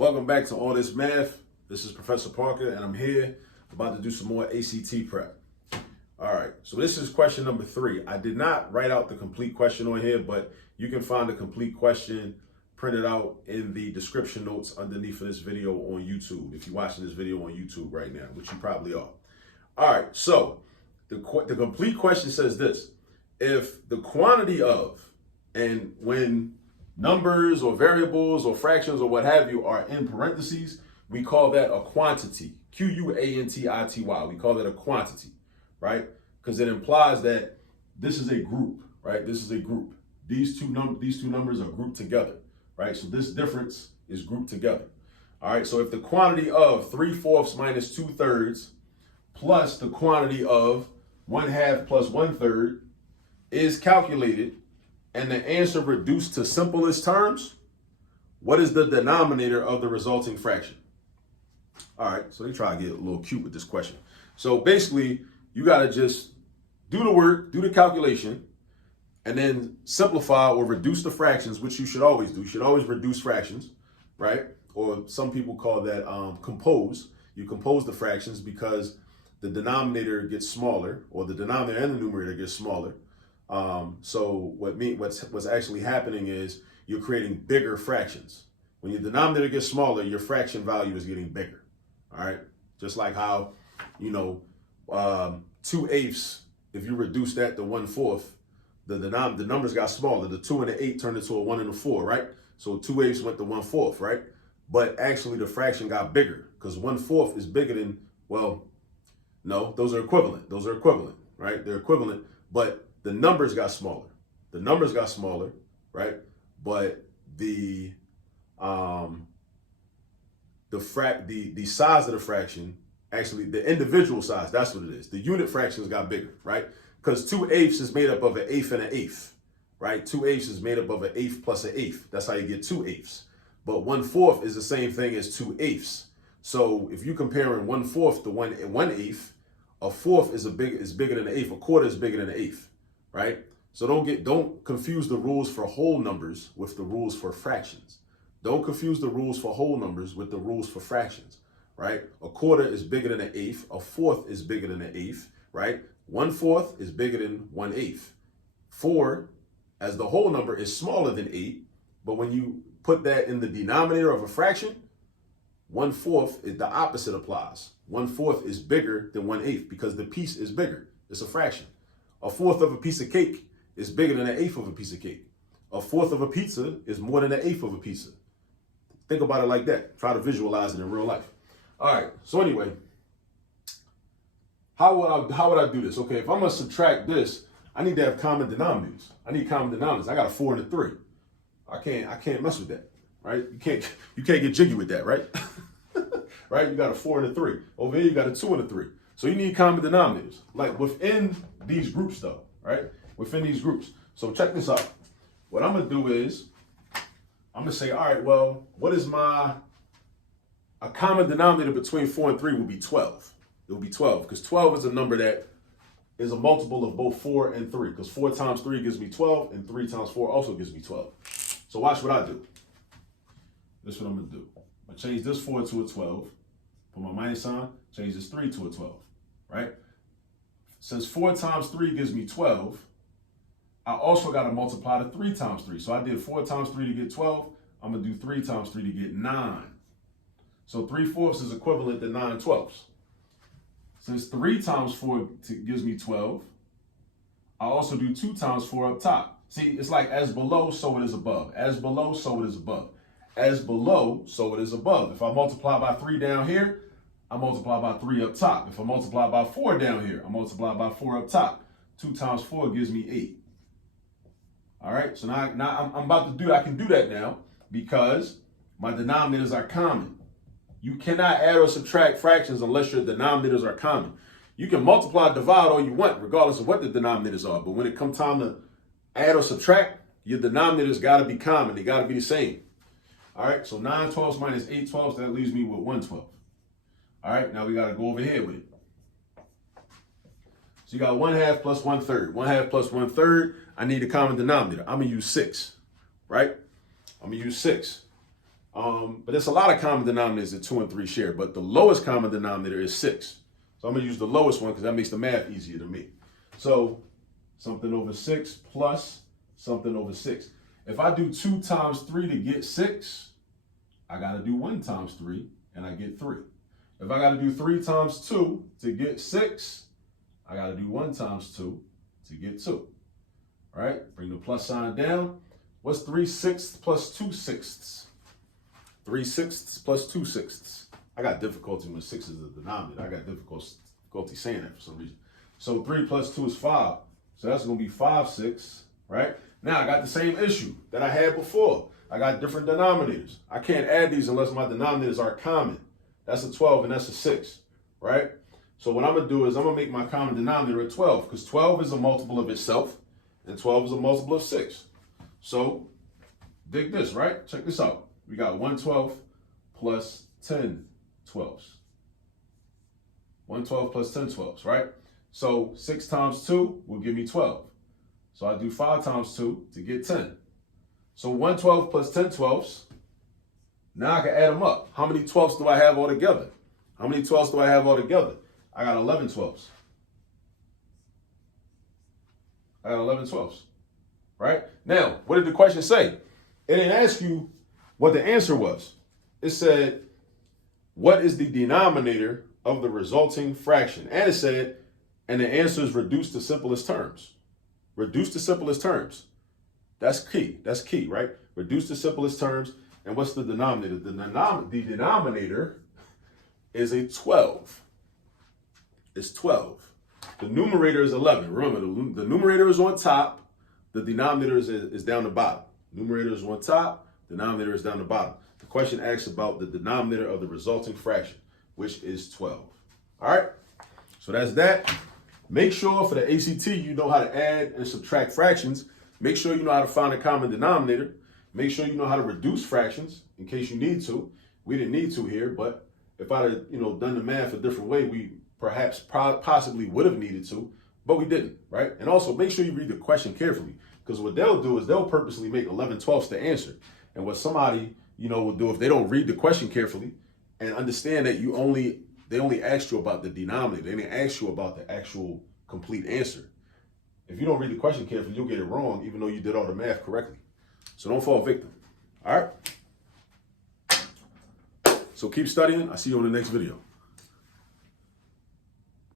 Welcome back to All This Math. This is Professor Parker, and I'm here about to do some more ACT prep. All right, so this is question number 3. I did not write out the complete question on here, but you can find the complete question printed out in the description notes underneath of this video on YouTube, if you're watching this video on YouTube right now, which you probably are. All right, so the complete question says this: if the quantity of, and when numbers or variables or fractions or what have you are in parentheses, we call that a quantity. Q-U-A-N-T-I-T-Y. We call that a quantity, right? Because it implies that this is a group, right? This is a group. These two numbers are grouped together, right? So this difference is grouped together. All right, so if the quantity of 3/4 minus 2/3 plus the quantity of 1/2 plus 1/3 is calculated, and the answer reduced to simplest terms, what is the denominator of the resulting fraction? All right, so they try to get a little cute with this question. So basically, you got to just do the work, do the calculation, and then simplify or reduce the fractions, which you should always do. You should always reduce fractions, right? Or some people call that compose. You compose the fractions because the denominator gets smaller, or the denominator and the numerator gets smaller. So what's actually happening is you're creating bigger fractions. When your denominator gets smaller, your fraction value is getting bigger. All right, just like how 2/8, if you reduce that to 1/4, the numbers got smaller. The 2 and the 8 turned into a 1 and a 4, right? So 2/8 went to 1/4, right? But actually the fraction got bigger because 1/4 is bigger than, well, no, those are equivalent. Those are equivalent, right? They're equivalent, but the numbers got smaller. The numbers got smaller, right? But the size of the fraction, actually the individual size, that's what it is. The unit fractions got bigger, right? Because 2/8 is made up of 1/8 and 1/8, right? 2/8 is made up of 1/8 plus 1/8. That's how you get 2/8. But 1/4 is the same thing as 2/8. So if you're comparing 1/4 to 1/8, a fourth is bigger than an eighth. A quarter is bigger than an eighth, right? So don't confuse the rules for whole numbers with the rules for fractions. Don't confuse the rules for whole numbers with the rules for fractions, right? A quarter is bigger than an eighth. A fourth is bigger than an eighth, right? 1/4 is bigger than 1/8. 4 as the whole number is smaller than 8, but when you put that in the denominator of a fraction, 1/4 is the opposite applies. 1/4 is bigger than 1/8 because the piece is bigger. It's a fraction. A fourth of a piece of cake is bigger than an eighth of a piece of cake. A fourth of a pizza is more than an eighth of a pizza. Think about it like that. Try to visualize it in real life. All right, so anyway, how would I do this? Okay, if I'm gonna subtract this, I need to have common denominators. I need common denominators. I got a 4 and a 3. I can't mess with that, right? You can't get jiggy with that, right? Right? You got a 4 and a 3. Over here, you got a 2 and a 3. So you need common denominators, like within these groups though, right? Within these groups. So check this out. What I'm gonna do is, I'm gonna say, all right, well, what is a common denominator between 4 and 3 will be 12. It will be 12, because 12 is a number that is a multiple of both 4 and 3, because 4 times 3 gives me 12, and 3 times 4 also gives me 12. So watch what I do. This is what I'm gonna do. I change this 4 to a 12, put my minus sign, change this 3 to a 12, right? Since 4 times 3 gives me 12, I also got to multiply the 3 times 3. So I did 4 times 3 to get 12. I'm going to do 3 times 3 to get 9. So 3/4 is equivalent to 9/12. Since 3 times 4 gives me 12, I also do 2 times 4 up top. See, it's like as below, so it is above. As below, so it is above. As below, so it is above. If I multiply by 3 down here, I multiply by 3 up top. If I multiply by 4 down here, I multiply by 4 up top. 2 times 4 gives me 8. All right, so now I'm about to I can do that now because my denominators are common. You cannot add or subtract fractions unless your denominators are common. You can multiply, divide all you want, regardless of what the denominators are. But when it comes time to add or subtract, your denominators got to be common. They got to be the same. All right, so 9/12 minus 8/12, that leaves me with 1/12. All right, now we got to go over here with it. So you got 1/2 plus 1/3. 1/2 plus 1/3, I need a common denominator. I'm going to use 6, right? I'm going to use 6. But there's a lot of common denominators that 2 and 3 share, but the lowest common denominator is 6. So I'm gonna use the lowest one because that makes the math easier to me. So something over 6 plus something over 6. If I do 2 times 3 to get 6, I gotta do 1 times 3 and I get 3. If I gotta do 3 times 2 to get 6, I gotta do 1 times 2 to get 2. All right, bring the plus sign down. What's 3/6 plus 2/6? 3/6 plus 2/6. I got difficulty when 6 is the denominator. I got difficulty saying that for some reason. So 3 plus 2 is 5. So that's gonna be 5/6, right? Now I got the same issue that I had before. I got different denominators. I can't add these unless my denominators are common. That's a 12 and that's a 6, right? So what I'm gonna do is I'm gonna make my common denominator a 12 because 12 is a multiple of itself and 12 is a multiple of 6. So dig this, right? Check this out. We got 1/12 plus 10 12s. 1/12 plus 10 12s, right? So 6 times 2 will give me 12. So I do 5 times 2 to get 10. So 1/12 plus 10 12s. Now I can add them up. How many 12s do I have altogether? How many 12s do I have altogether? I got 11 12s. I got 11 12s, right? Now, what did the question say? It didn't ask you what the answer was. It said, what is the denominator of the resulting fraction? And it said, and the answer is reduced to simplest terms. Reduce to simplest terms. That's key. That's key, right? Reduce to simplest terms. And what's the denominator? The denominator is a 12. It's 12. The numerator is 11. Remember, the numerator is on top. The denominator is down the bottom. Numerator is on top. Denominator is down the bottom. The question asks about the denominator of the resulting fraction, which is 12. All right? So that's that. Make sure for the ACT you know how to add and subtract fractions. Make sure you know how to find a common denominator. Make sure you know how to reduce fractions in case you need to. We didn't need to here, but if I'd have, done the math a different way, we perhaps possibly would have needed to, but we didn't, right? And also make sure you read the question carefully because what they'll do is they'll purposely make 11/12 to answer. And what somebody, will do if they don't read the question carefully and understand that they only asked you about the denominator. They didn't ask you about the actual complete answer. If you don't read the question carefully, you'll get it wrong, even though you did all the math correctly. So don't fall victim. All right? So keep studying. I'll see you on the next video.